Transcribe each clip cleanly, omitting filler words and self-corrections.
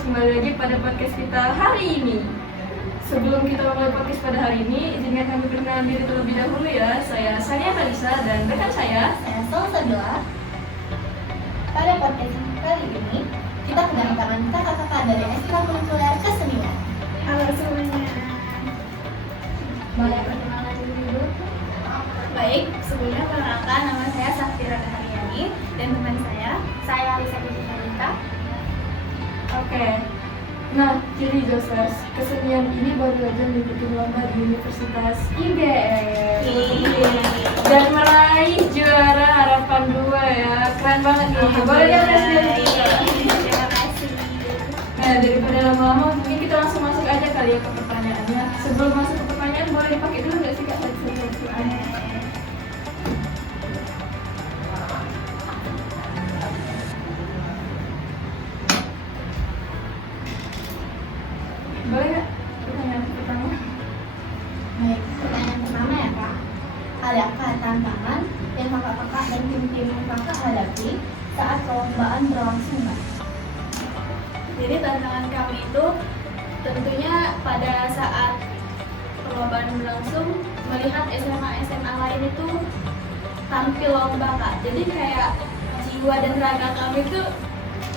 kembali lagi pada podcast kita hari ini. Sebelum kita mulai podcast pada hari ini, izinkan kami perkenalan diri terlebih dahulu ya. Saya Sania Kalisa dan rekan saya Salsabila. Pada podcast kali ini, kita kedatangan kakak-kakak dari Ekstrakurikuler Kesenian. Halo semuanya. Boleh perkenalan dulu? Baik, sebelumnya perkenalkan nama saya Safira Haryani dan teman saya Alisa Bidita. Oke. Nah, jadi Joslers, kesenian ini baru aja mengikuti lomba di Universitas IGM dan meraih juara harapan 2 ya. Keren banget nih. Boleh diapresiasi. Terima kasih. Nah, daripada lama-lama, mungkin kita langsung masuk aja kali ya ke pertanyaannya. Sebelum masuk ke pertanyaan, boleh dipakai dulu nggak sih Kak? Boleh nggak? Pertanyaan pertama. Baik, pertanyaan pertama ya Kak. Adakah tantangan yang kakak-kakak dan tim-tim kakak hadapi saat perlombaan berlangsung Kak? Jadi tantangan kami itu tentunya pada saat perlombaan berlangsung melihat SMA lain itu tampil lomba Kak. Jadi kayak jiwa dan raga kami itu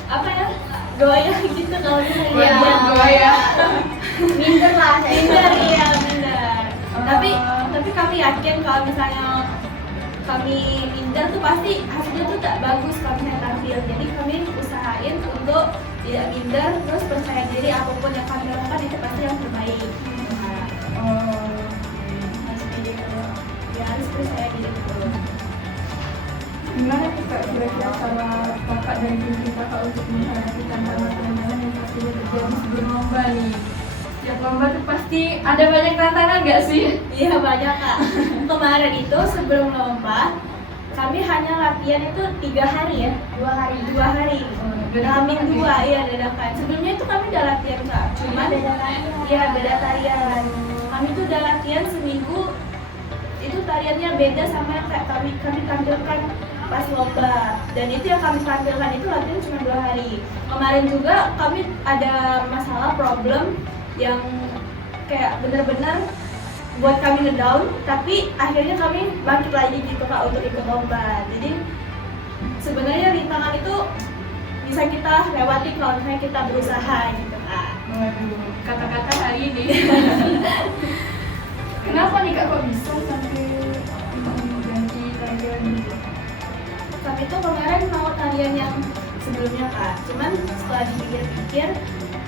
apa ya? Goyah gitu kalau misalnya Iya, lihat goyah. Minder lah, Minder, iya benar. Tapi kami yakin kalau misalnya kami minder tuh pasti hasilnya tuh tak bagus kalau misalnya tampil. Jadi kami usahain untuk tidak minder, terus percaya diri apapun yang kami lakukan itu pasti yang terbaik. Harus pede dulu. Ya harus percaya diri dulu. Gimana tuh Kak kira-kira cara kakak dan tim kakak untuk menghadapi tantangan-tantangan yang pastinya terjadi sebelum lomba nih? Setiap lomba tuh pasti ada banyak tantangan nggak sih? Iya banyak Kak. Kemarin itu sebelum lomba kami hanya latihan itu 3 hari ya. 2 hari. 2 hari. Hamin 2 iya dadakan. Sebelumnya itu kami udah latihan Kak. Cuman Beda tarian. iya beda tarian. Kami tuh udah latihan seminggu. Itu tariannya beda sama yang kayak kami tampilkan pas lomba. Dan itu yang kami tampilkan itu latihan cuma 2 hari. Kemarin juga kami ada masalah problem yang kayak benar-benar buat kami ngedown, tapi akhirnya kami bangkit lagi gitu Kak untuk ikut lomba. Jadi sebenarnya rintangan itu bisa kita lewati kalau misalnya kita berusaha gitu Kak. Waduh, kata-kata hari ini. Kenapa nih Kak kok bisa sampai ganti tarian gitu? Kami tuh kemarin mau tarian yang sebelumnya Kak, cuman setelah dipikir-pikir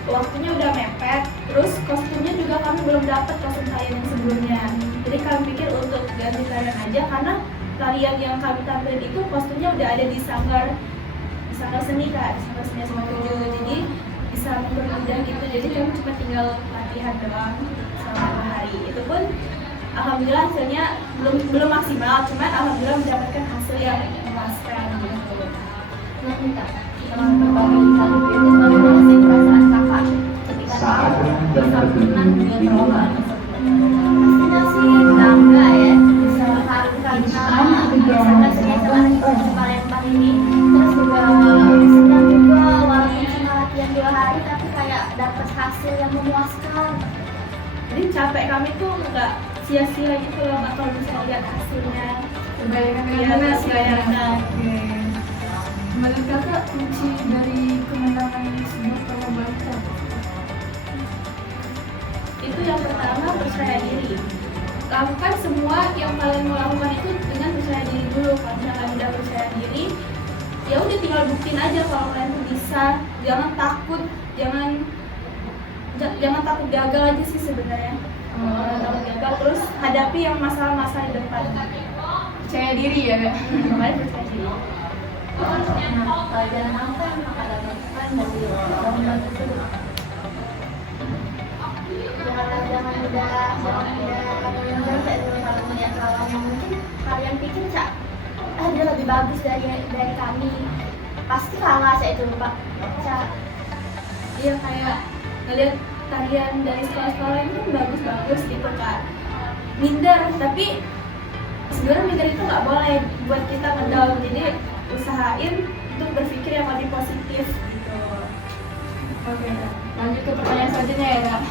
waktunya udah mepet, terus kostumnya juga kami belum dapat kostum tarian yang sebelumnya. Jadi kami pikir untuk ganti tarian aja karena tarian yang kami tampilkan itu kostumnya udah ada di sanggar seni Kak, di sanggar seni SMA 7. Jadi bisa mempermudah gitu. Jadi kami cuma tinggal latihan doang selama 2 hari. Itu pun alhamdulillah hasilnya belum maksimal, cuman alhamdulillah mendapatkan hasil yang memuaskan gitu. Selanjutnya, kita berbagi satu tips bagaimana sih perasaan kakak ketika tahu bisa menang di perlombaan tersebut. Pastinya sih bangga ya bisa mengharumkan nama kesenian Palembang ini. Terus juga senang juga walaupun cuma latihan 2 hari tapi kayak dapat hasil yang memuaskan. Jadi capek kami tuh nggak sia-sia gitu loh Kak, kalau bisa lihat hasilnya. Terbayangkan Iya, dengan jelas ya. terbayangkan. Oke. Menurut kakak kunci dari kemenangan sebuah perlombaan itu apa? Itu yang pertama percaya diri. Lakukan semua yang kalian mau lakukan itu dengan percaya diri dulu. Kalau misalnya udah percaya diri, ya udah tinggal buktiin aja kalau kalian tuh bisa. Jangan takut, jangan takut gagal aja sih sebenarnya. Jangan takut gagal, terus hadapi yang masalah-masalah di depan. Percaya diri ya Kak? Kalian percaya diri. Nah, pelajaran apa yang kakak dapatkan dari lomba tersebut? Jangan mudah menyerah dulu kalau melihat lawan yang mungkin kalian pikir Cak, dia lebih bagus dari kami. Pasti kalah Cak itu Pak. Cak. Iya kayak ngeliat tarian dari sekolah-sekolah ini kan bagus-bagus gitu Kak. Minder, tapi sebenarnya minder itu nggak boleh buat kita ngedown. Jadi usahain untuk berpikir yang lebih positif gitu. Oke, lanjut ke pertanyaan selanjutnya ya Kak.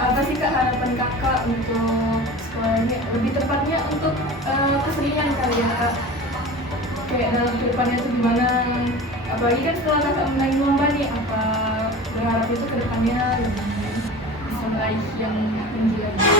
Apa sih Kak harapan Kakak untuk sekolah ini? Lebih tepatnya untuk kesenian kali ya Kak. Kayak dalam kedepannya itu gimana? Apalagi kan setelah Kakak menang lomba nih, apa berharap itu kedepannya lebih bisa meraih yang tinggi lagi?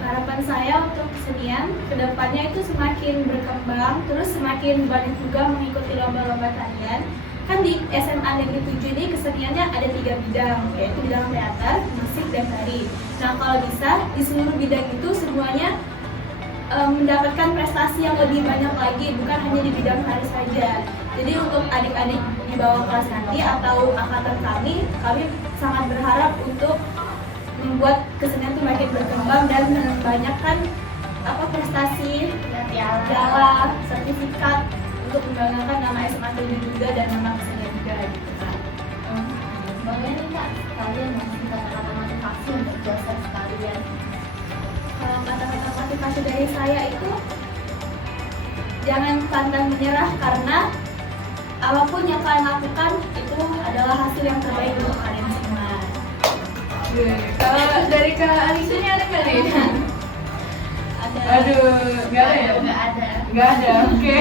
Harapan saya untuk kesenian kedepannya itu semakin berkembang, terus semakin banyak juga mengikuti lomba-lomba tarian. Kan di SMA Negeri 7 ini keseniannya ada 3 bidang, yaitu bidang teater, musik, dan tari. Nah kalau bisa di seluruh bidang itu semuanya mendapatkan prestasi yang lebih banyak lagi, bukan hanya di bidang tari saja. Jadi untuk adik-adik di bawah kelas nanti atau angkatan kami sangat berharap untuk membuat kesenian itu makin berkembang dan membanyakkan prestasi, piala, sertifikat untuk membanggakan nama SMA 7 juga dan nama kesenian juga gitu kan. Boleh nih Kak, kalian ngasih kata-kata motivasi untuk dosen sekalian. Kalau kata-kata motivasi dari saya itu jangan pantang menyerah, karena apapun yang kalian lakukan itu adalah hasil yang terbaik untuk kalian semua. Kalau dari Kak Alisa ini ada nggak nih? Ada. Aduh, nggak ada ya? Nggak ada. Nggak ada, oke.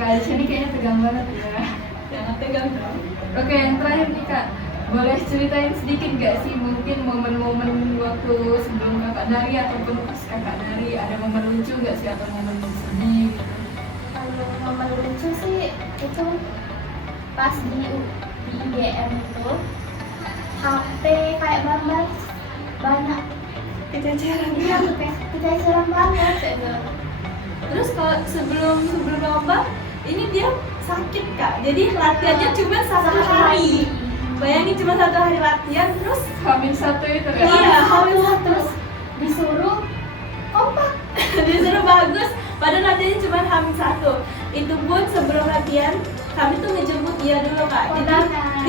Kak Alisa ini kayaknya tegang banget ya. Jangan pegang dong. Oke, yang terakhir nih Kak, boleh ceritain sedikit nggak sih mungkin momen-momen waktu sebelum Kakak dari ataupun pas Kakak dari, ada momen lucu nggak sih atau momen sedih gitu? Kalau momen lucu sih itu pas di IGM itu HP kayak barbar banyak Kececeran. iya kececeran banget gitu. Terus kalau sebelum lomba ini dia sakit Kak, jadi latihannya cuma 1 hari. Bayangin cuma 1 hari latihan, terus Hamil satu itu kan? iya hamil terus disuruh kompak disuruh bagus, padahal latihannya cuma hamil 1. Itu pun sebelum latihan kami tuh ngejemput dia dulu Kak. Jadi kondangan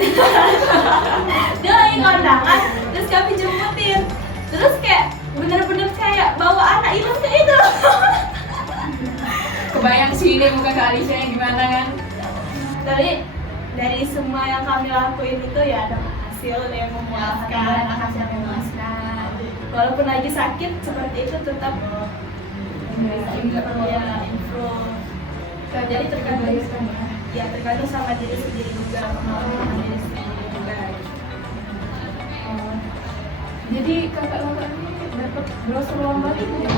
dia lagi kondangan, terus kami jemputin. Terus kayak bener-bener kayak bawa anak itu itu. Kebayang sih ini muka Kak Alisa yang gimana kan? Tapi dari semua yang kami lakuin itu ya ada hasil yang memuaskan. hasil memuaskan. Walaupun lagi sakit seperti itu tetap ya improve. Jadi tergantung ya tergantung sama diri sendiri juga, kemauan sama diri sendiri juga. Jadi kakak-kakak ini dapat brosur lomba itu ya?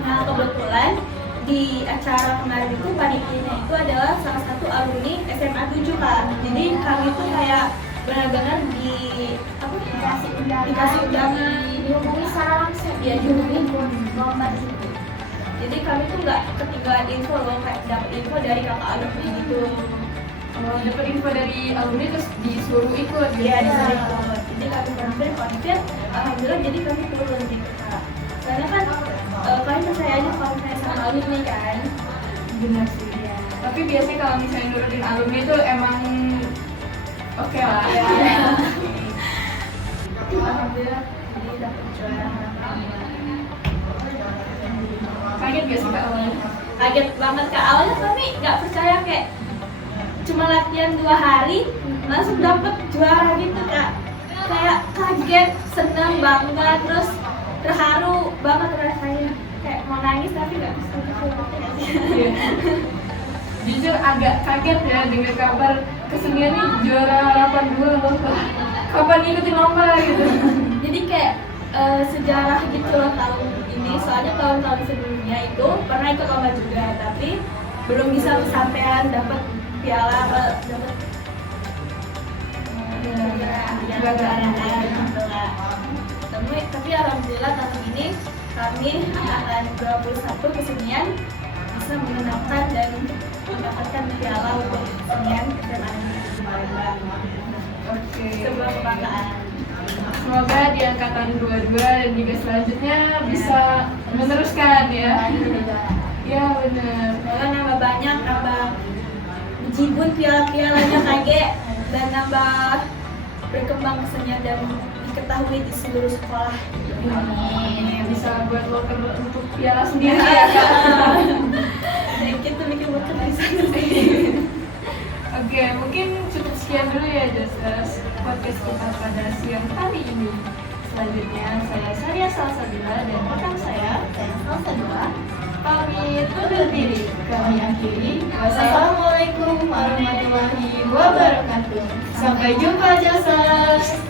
Nah kebetulan di acara kemarin itu panitianya itu adalah salah satu alumni SMA 7 Kak. Jadi kami itu kayak benar-benar dikasih undangan, dihubungi secara langsung ya dihubungi lomba di situ. Jadi kami tuh nggak ketinggalan info loh, kayak dapet info dari kakak alumni gitu. Kalau dapat info dari alumni terus disuruh ikut gitu? Iya disuruh ikut. Jadi kami benar-benar konfirm, alhamdulillah jadi kami turun gitu Kak. Karena kan kalian percaya aja kalau misalnya sama alumni kan. Benar sih. Iya. Tapi biasanya kalau misalnya nurutin alumni itu emang oke lah. Iya. Alhamdulillah jadi dapet juara harapan. Kaget gak sih Kak awalnya? Kaget banget Kak, awalnya kami nggak percaya, kayak cuma latihan 2 hari langsung dapet juara gitu Kak. Kayak kaget, senang, bangga, terus terharu banget rasanya, kayak mau nangis tapi nggak bisa Iya. Jujur agak kaget ya dengar kabar kesenian nih juara harapan 2 loh. Kapan ngikutin lomba gitu? jadi kayak sejarah gitu loh tahun ini, soalnya tahun-tahun sebelumnya itu pernah ikut lomba juga tapi belum bisa kesampaian dapat piala atau dapat tapi alhamdulillah tahun ini kami angkatan 21 kesenian bisa mengenangkan dan mendapatkan piala untuk kesenian SMA Oke. sebuah kebanggaan. Semoga di angkatan 22 dan juga selanjutnya bisa meneruskan ya. Ya benar. Semoga nambah banyak, nambah jibun piala-pialanya KG dan nambah berkembang kesenian dan diketahui di seluruh sekolah. Amin. Bisa buat loker untuk piala sendiri ya Kak. Kita bikin loker di sana sih. Oke, mungkin cukup sekian dulu podcast kita pada siang hari ini. Selanjutnya saya Saria Salsabila dan rekan saya Salsabila pamit undur diri. Kami akhiri. Wassalamualaikum warahmatullahi wabarakatuh. Sampai jumpa Josers.